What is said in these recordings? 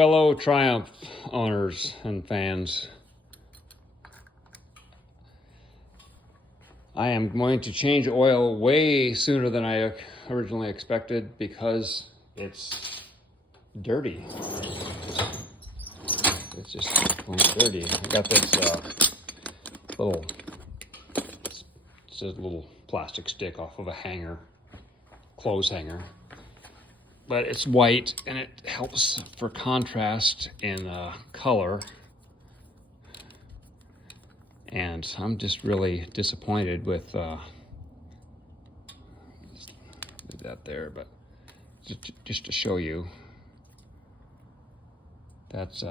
fellow Triumph owners and fans. I am going to change oil way sooner than I originally expected because it's dirty. It's just plain dirty. I got this little, it's a little plastic stick off of a hanger, clothes hanger. But it's white and it helps for contrast in color. And I'm just really disappointed with leave that there, but just to show you, that's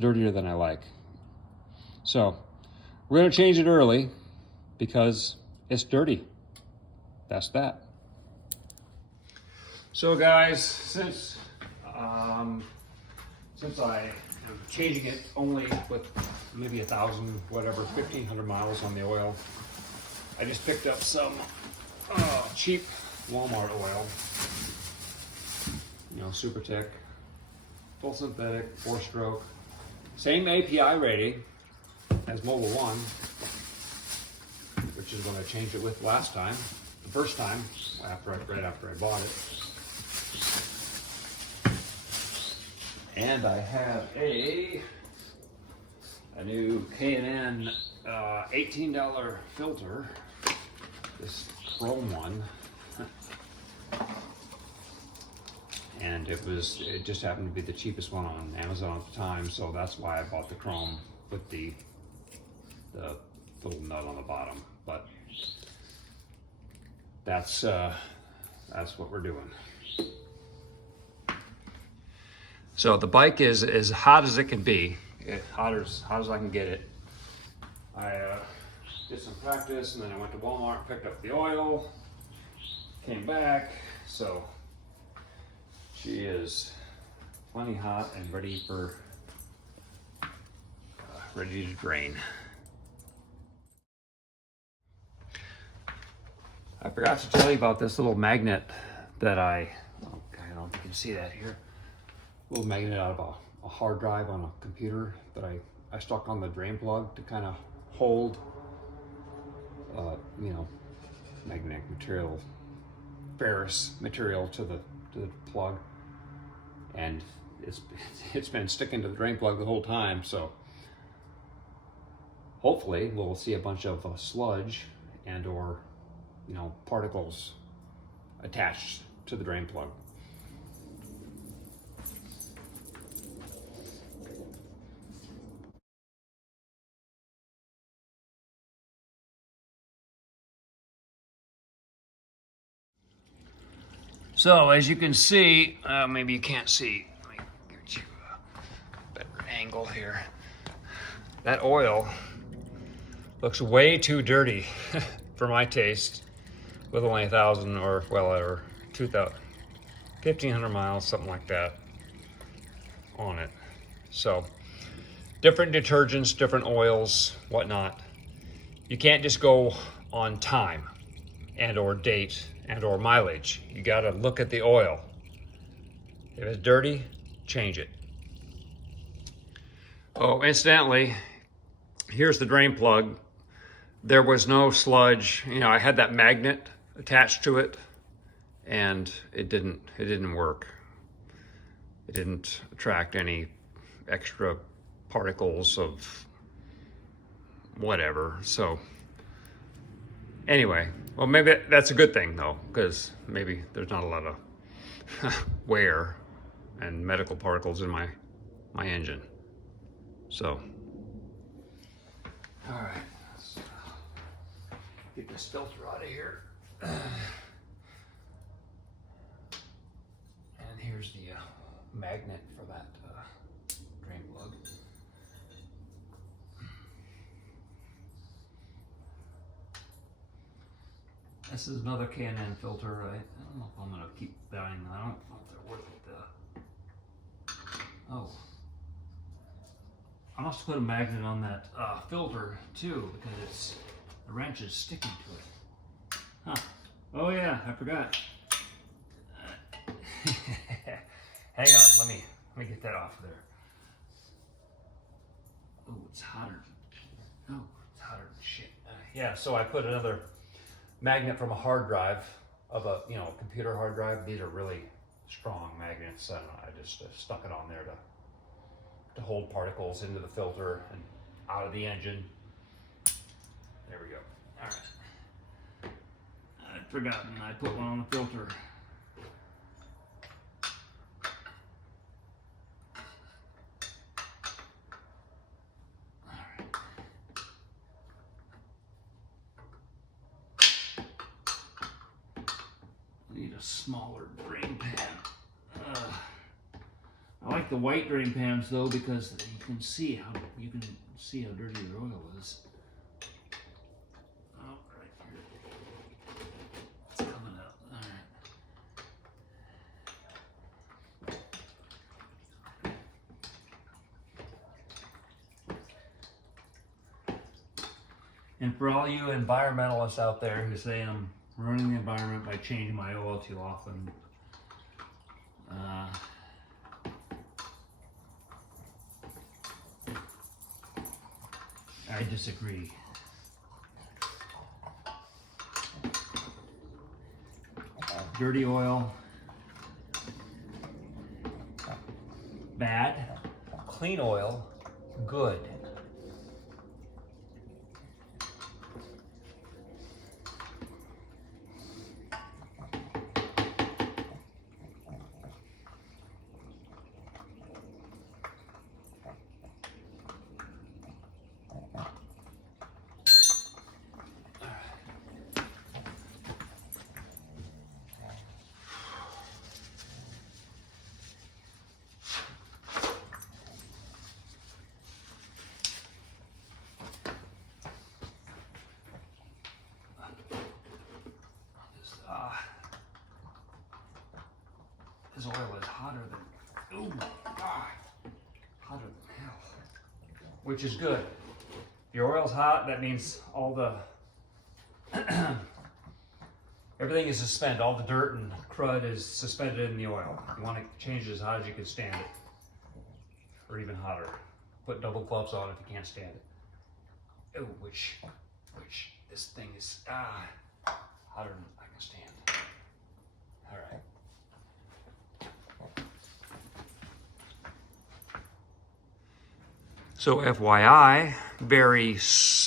dirtier than I like. So we're gonna change it early because it's dirty. That's that. So guys, since I am changing it only with maybe 1,000, whatever, 1,500 miles on the oil, I just picked up some cheap Walmart oil. You know, SuperTech, full synthetic, 4-stroke, same API rating as Mobil 1, which is what I changed it with last time, the first time, right after I bought it. And I have a new K&N $18 filter, this chrome one, and it just happened to be the cheapest one on Amazon at the time, so that's why I bought the chrome with the little nut on the bottom. But that's what we're doing. So the bike is as hot as it can be, hot as I can get it. I did some practice and then I went to Walmart, picked up the oil, came back, so she is plenty hot and ready to drain. I forgot to tell you about this little magnet that I don't know if you can see that here. Little magnet out of a hard drive on a computer that I stuck on the drain plug to kind of hold, you know, magnetic material, ferrous material to the plug, and it's been sticking to the drain plug the whole time. So hopefully we'll see a bunch of sludge and or particles attached to the drain plug. So as you can see, maybe you can't see, let me give you a better angle here. That oil looks way too dirty for my taste with only 1,000 or 2,000, 1,500 miles, something like that on it. So different detergents, different oils, whatnot. You can't just go on time and or date and or mileage. You gotta look at the oil. If it's dirty, change it. Oh, incidentally, here's the drain plug. There was no sludge. I had that magnet attached to it and it didn't work. It didn't attract any extra particles of whatever. So anyway, well, maybe that's a good thing though, because maybe there's not a lot of wear and medical particles in my engine. So, all right, let's get this filter out of here. And here's the magnet for that drain plug. This is another K&N filter. I don't know if I'm gonna keep buying them. I don't know if they're worth it. Oh, I must put a magnet on that filter too, because the wrench is sticking to it. Huh. Oh yeah, I forgot. Hang on, let me get that off there. Oh, it's hotter. Oh, it's hotter than shit. Yeah, so I put another magnet from a hard drive of a computer hard drive. These are really strong magnets. I don't know, I just stuck it on there to hold particles into the filter and out of the engine. There we go. All right. I'd forgotten I put one on the filter. Need a smaller drain pan. I like the white drain pans though because you can see how dirty the oil is. Oh, right here. It's coming out. All right. And for all you environmentalists out there who say I'm ruining the environment by changing my oil too often, I disagree. Dirty oil, bad. Clean oil, good. This oil is hotter than, hotter than hell, which is good. If your oil's hot, that means all the, everything is suspended. All the dirt and crud is suspended in the oil. You want to change it as hot as you can stand it, or even hotter. Put double gloves on if you can't stand it. Oh, which this thing is hotter than I can stand. All right. So FYI, very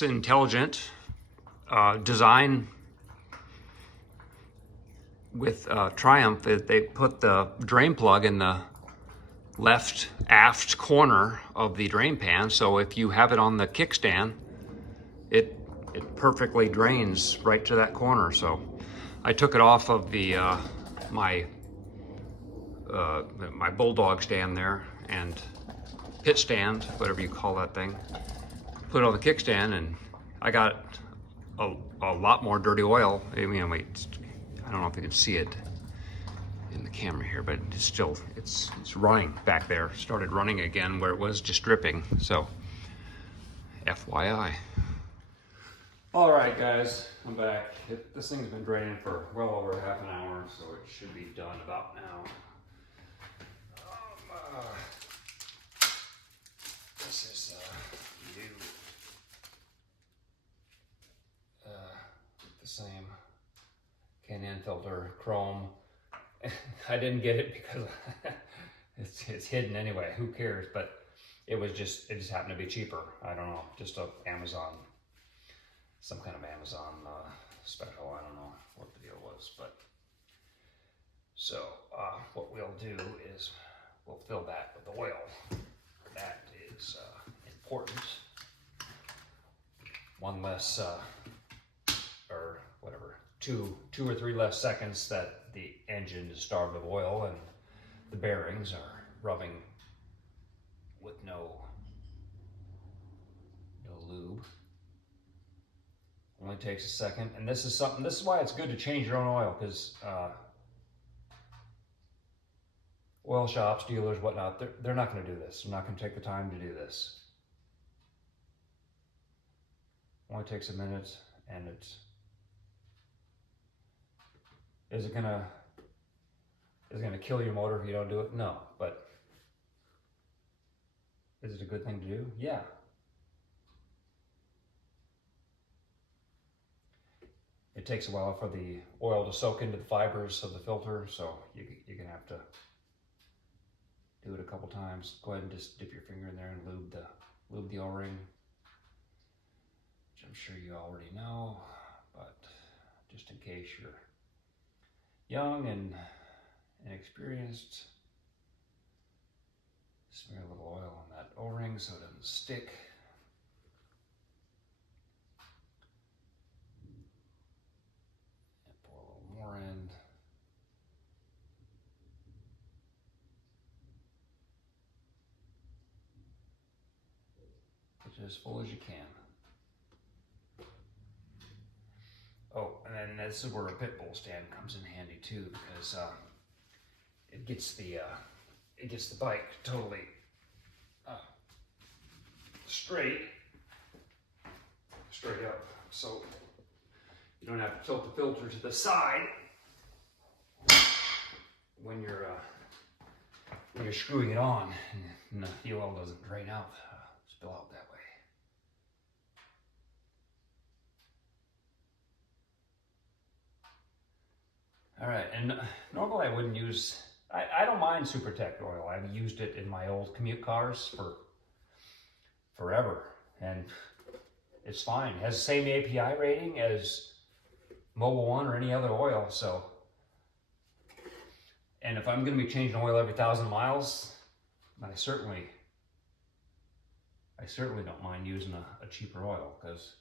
intelligent design with Triumph. They put the drain plug in the left aft corner of the drain pan, so if you have it on the kickstand, it perfectly drains right to that corner. So I took it off of the my Bulldog stand there, and pit stand, whatever you call that thing, put it on the kickstand, and I got a lot more dirty oil. I mean, wait, I don't know if you can see it in the camera here, but it's still, it's running back there. Started running again where it was just dripping. So FYI. All right, guys, I'm back. This thing's been draining for well over half an hour, so it should be done about now. This is new. The same Can-Am filter, chrome. I didn't get it because it's hidden anyway. Who cares? But it just happened to be cheaper. I don't know, just a Amazon, some kind of Amazon special. I don't know what the deal was, but so what we'll do is we'll fill that with oil. That is important. One less, or whatever, two or three less seconds that the engine is starved of oil and the bearings are rubbing with no lube. Only takes a second, and this is why it's good to change your own oil, because oil shops, dealers, whatnot, they're not going to do this. They're not going to take the time to do this. Only takes a minute, and is it going to Is it going to kill your motor if you don't do it? No, but is it a good thing to do? Yeah. It takes a while for the oil to soak into the fibers of the filter, so you're going to have to do it a couple times. Go ahead and just dip your finger in there and lube the O-ring, which I'm sure you already know, but just in case you're young and inexperienced, smear a little oil on that O-ring so it doesn't stick. And pour a little more in. Get it as full as you can. Oh, and then this is where a pit bull stand comes in handy too, because it gets the bike totally straight up, so you don't have to tilt the filter to the side when you're screwing it on, and the oil doesn't drain out, spill out that way. All right, and normally I wouldn't use, I don't mind SuperTech oil. I've used it in my old commute cars for forever, and it's fine. It has the same API rating as Mobil 1 or any other oil, so. And if I'm gonna be changing oil every 1,000 miles, I certainly don't mind using a cheaper oil, because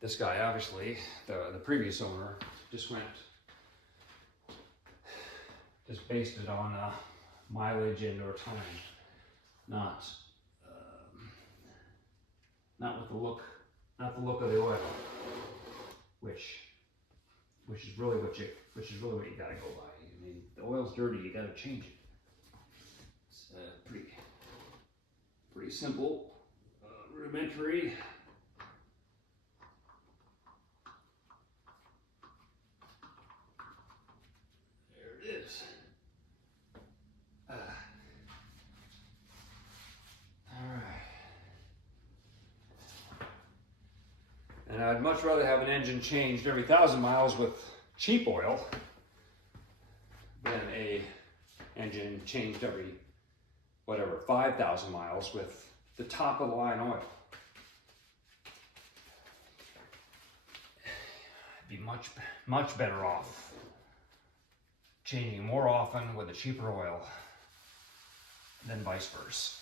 this guy, obviously, the previous owner, just based it on mileage and or time, not with the look of the oil, which is really what you gotta go by. I mean, the oil's dirty, you gotta change it. It's pretty simple, rudimentary. And I'd much rather have an engine changed every 1,000 miles with cheap oil than a engine changed every, 5,000 miles with the top of the line oil. I'd be much better off changing more often with a cheaper oil than vice versa.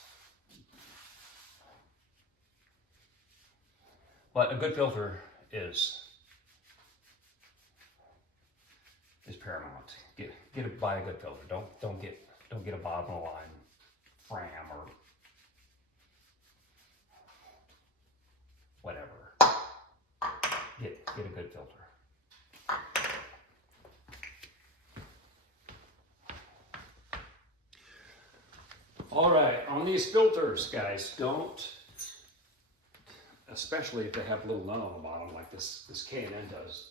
But a good filter is paramount. Buy a good filter. Don't get a bottom of the line Fram or whatever. Get a good filter. All right, on these filters, guys, don't, especially if they have a little nut on the bottom like this K&N does.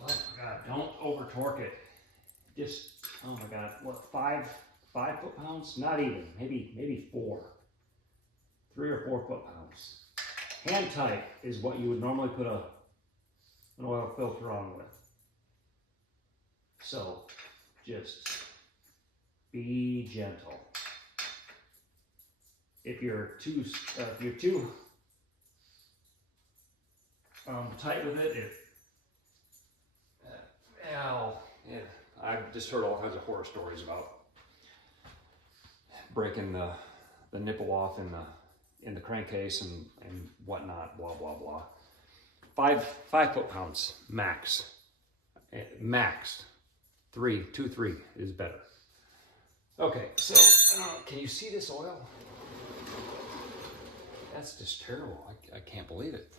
Oh my God, don't over torque it. Just, oh my God, what, 5 foot-pounds? Not even, maybe 4. 3 or 4 foot-pounds. Hand tight is what you would normally put an oil filter on with. So just be gentle. If you're too tight with it, I've just heard all kinds of horror stories about breaking the nipple off in the crankcase and whatnot, blah blah blah. 5 foot-pounds max. Max. 3 is better. Okay, so can you see this oil? That's just terrible. I can't believe it.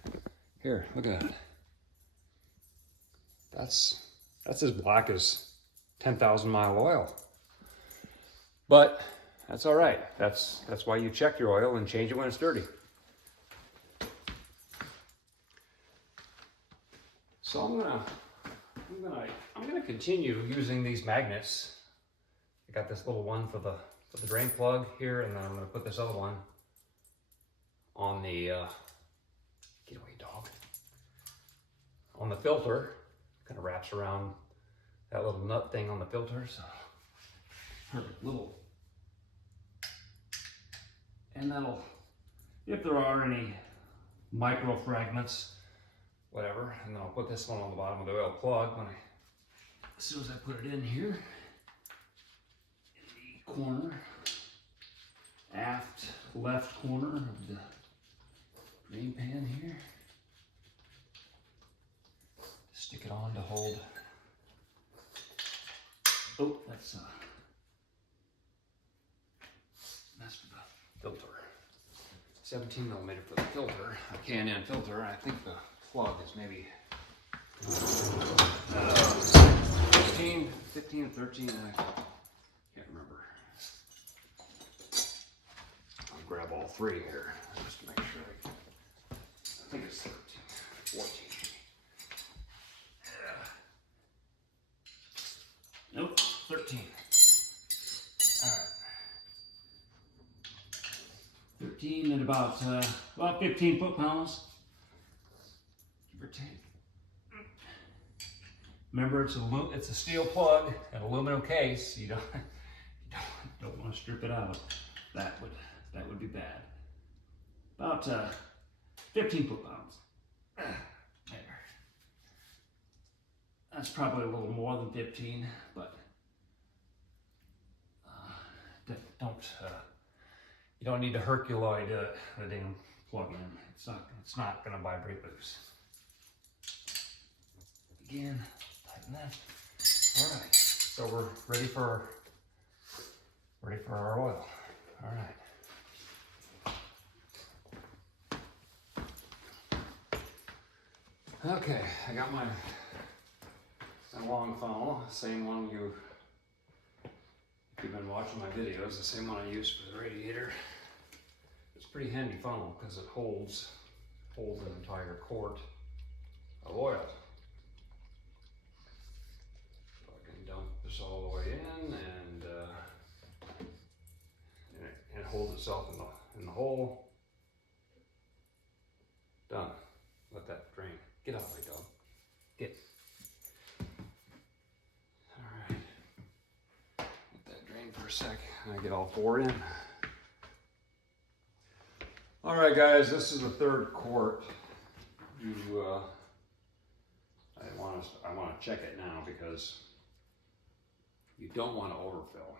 Here, look at that. That's as black as 10,000 mile oil. But that's all right. That's why you check your oil and change it when it's dirty. So I'm gonna I'm gonna continue using these magnets. I got this little one for the drain plug here, and then I'm gonna put this other one on the get away, dog. On the filter. Kind of wraps around that little nut thing on the filter. So perfect little. And that'll, if there are any micro fragments, whatever, and then I'll put this one on the bottom of the oil plug as soon as I put it in here, in the corner, aft left corner of the drain pan here. Stick it on to hold. Oh, that's for the filter. 17 millimeter for the filter, a K&N filter. I think the plug is maybe 15, 13, I can't remember. I'll grab all three here, just to make sure. I think it's 13, 14. Nope, 13. All right. 13 at about 15 foot-pounds, give or take. Remember, it's a steel plug, an aluminum case. You don't want to strip it out. That would be bad. About 15 foot-pounds. There. That's probably a little more than 15, but you don't need to Herculoid the damn plug in. It's not going to vibrate loose. Again, tighten that. All right, so we're ready for our oil. All right. Okay, I got my long funnel, same one if you've been watching my videos, the same one I use for the radiator. It's a pretty handy funnel because it holds an entire quart of oil. So I can dump this all the way in, and it holds itself in the hole. Done. Let that drain. Get out of my dog. Get. For a sec, and I get all four in. All right, guys, this is the third quart. I want to check it now because you don't want to overfill.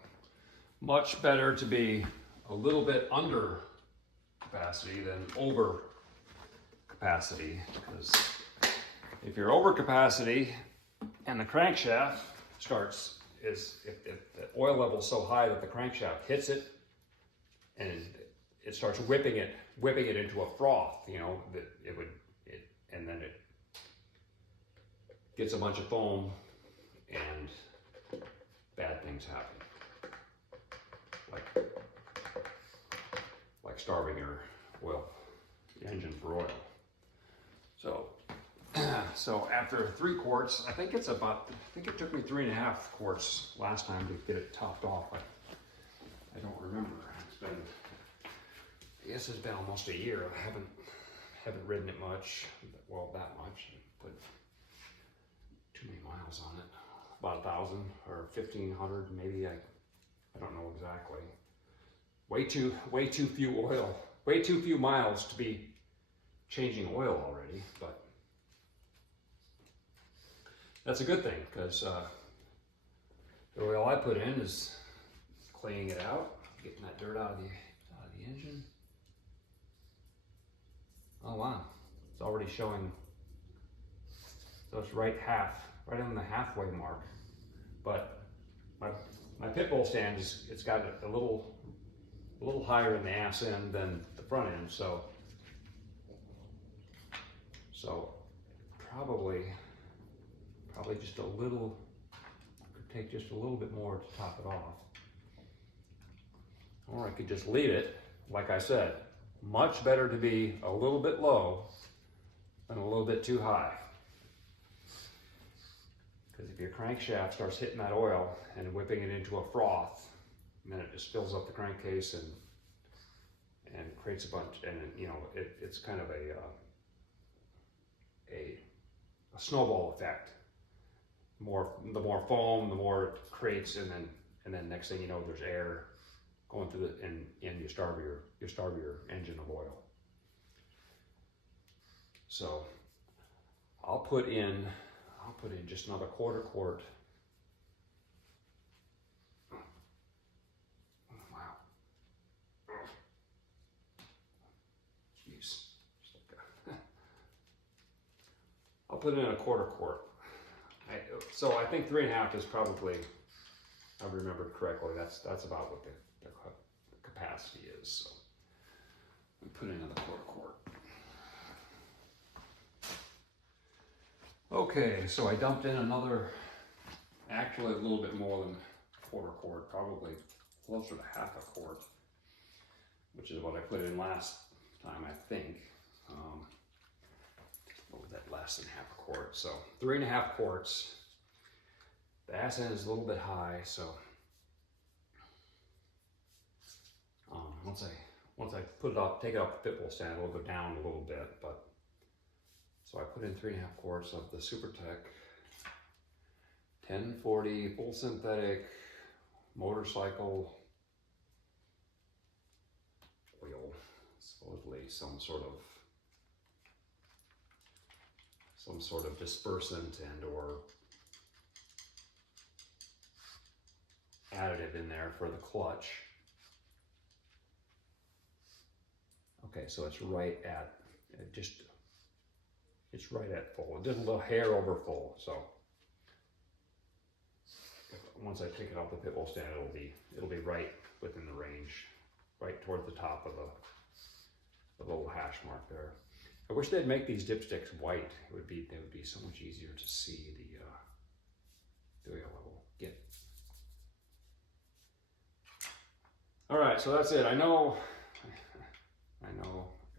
Much better to be a little bit under capacity than over capacity, because if you're over capacity and the crankshaft if the oil level is so high that the crankshaft hits it and it starts whipping it into a froth, and then it gets a bunch of foam and bad things happen, like starving your engine for oil. So after 3 quarts, I think it took me 3.5 quarts last time to get it topped off. I don't remember. I guess it's been almost a year. I haven't ridden it much. Well, that much. I put too many miles on it. About 1,000 or 1,500, maybe. I don't know exactly. Way too few miles to be changing oil already, but that's a good thing, because the oil I put in is cleaning it out, getting that dirt out of the engine. Oh wow, it's already showing. So it's right on the halfway mark. But my pit bull stand it's got a little higher in the ass end than the front end, so probably just a little, could take just a little bit more to top it off. Or I could just leave it, like I said, much better to be a little bit low than a little bit too high. Because if your crankshaft starts hitting that oil and whipping it into a froth, and then it just fills up the crankcase and creates a bunch, and you know, it's kind of a snowball effect. The more foam, the more it creates, and then next thing you know, there's air going through and you starve your engine of oil. So I'll put in just another quarter quart. Wow. Jeez. I'll put in a quarter quart. So I think 3.5 is probably, if I remembered correctly, that's about what the capacity is. So we put in another quarter quart. Okay, so I dumped in another, actually a little bit more than a quarter quart, probably closer to half a quart, which is what I put in last time, I think. What was that, less than half a quart? So 3.5 quarts. The ass end is a little bit high, so once I put it up, take it off the pit bull stand, it'll go down a little bit. But so I put in 3.5 quarts of the SuperTech 1040 full synthetic motorcycle oil, supposedly some sort of dispersant and or additive in there for the clutch. Okay, so it's right at full. Just a little hair over full. So once I take it off the pit bull stand, it'll be right within the range, right toward the top of the little hash mark there. I wish they'd make these dipsticks white. They would be so much easier to see the oil level. All right, so that's it. I know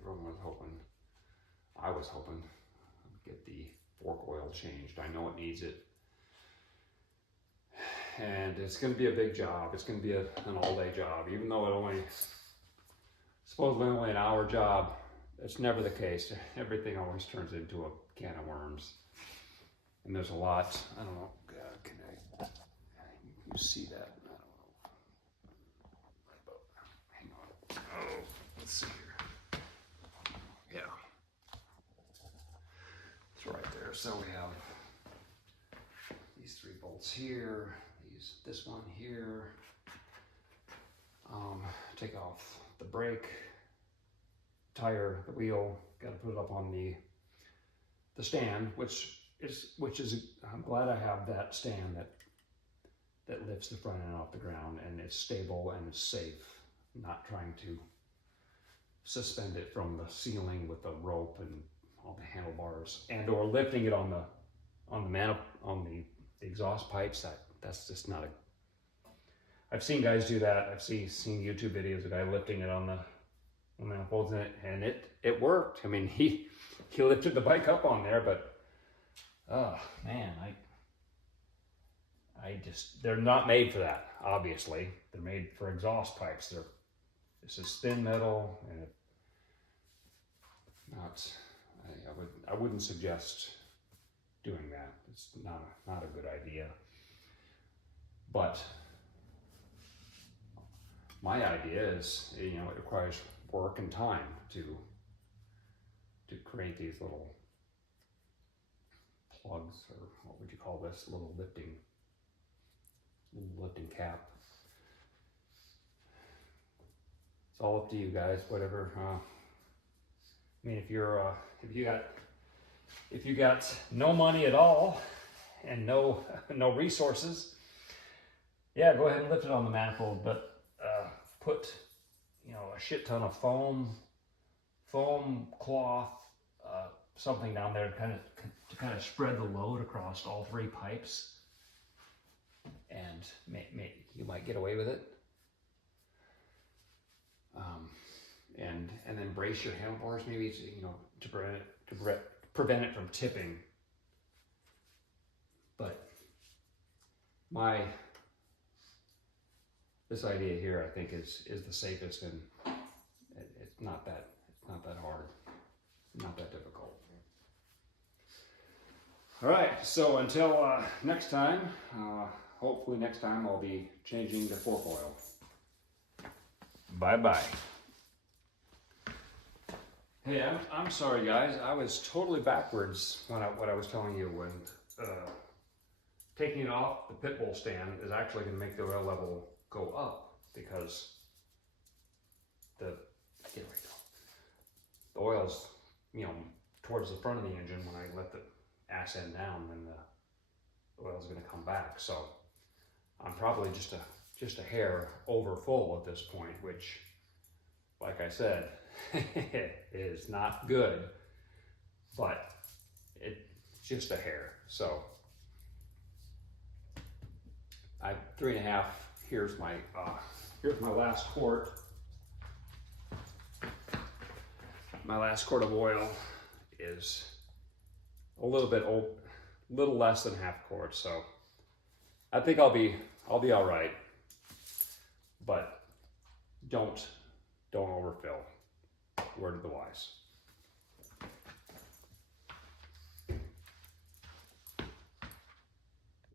everyone was hoping, I was hoping to get the fork oil changed. I know it needs it. And it's gonna be a big job. It's gonna be an all-day job, even though supposedly only an hour job. It's never the case. Everything always turns into a can of worms. And there's a lot, I don't know, God, can you see that? Oh, let's see here. Yeah. It's right there. So we have these 3 bolts here, this one here. Take off the brake, tire, the wheel, got to put it up on the stand, which is I'm glad I have that stand that lifts the front end off the ground, and it's stable and it's safe. Not trying to suspend it from the ceiling with the rope and all the handlebars, and or lifting it on the exhaust pipes. That's just not a. I've seen guys do that. I've seen YouTube videos of a guy lifting it on the manifolds, and it worked. I mean, he lifted the bike up on there, but oh man, they're not made for that. Obviously, they're made for exhaust pipes. This is thin metal, and I wouldn't suggest doing that. It's not a good idea. But my idea is, it requires work and time to create these little plugs, or what would you call this, little lifting cap. It's all up to you guys, whatever. I mean, if you got no money at all and no resources, yeah, go ahead and lift it on the manifold, but put a shit ton of foam cloth, something down there to kind of spread the load across all 3 pipes, and you might get away with it. And then brace your handlebars, maybe to prevent it from tipping. But this idea here, I think, is the safest, and it's not that hard, not that difficult. All right, so until next time, hopefully next time I'll be changing the fork oil. Bye-bye. Hey, I'm sorry guys, I was totally backwards when what I was telling you when taking it off the pit bull stand is actually going to make the oil level go up, because the oil's, you know, towards the front of the engine. When I let the ass end down, then the oil's going to come back. So I'm probably just a hair over full at this point, which, like I said, is not good, but it's just a hair. So I 3.5. Here's my last quart. My last quart of oil is a little less than half quart. So I think I'll be all right. But don't overfill. Word of the wise.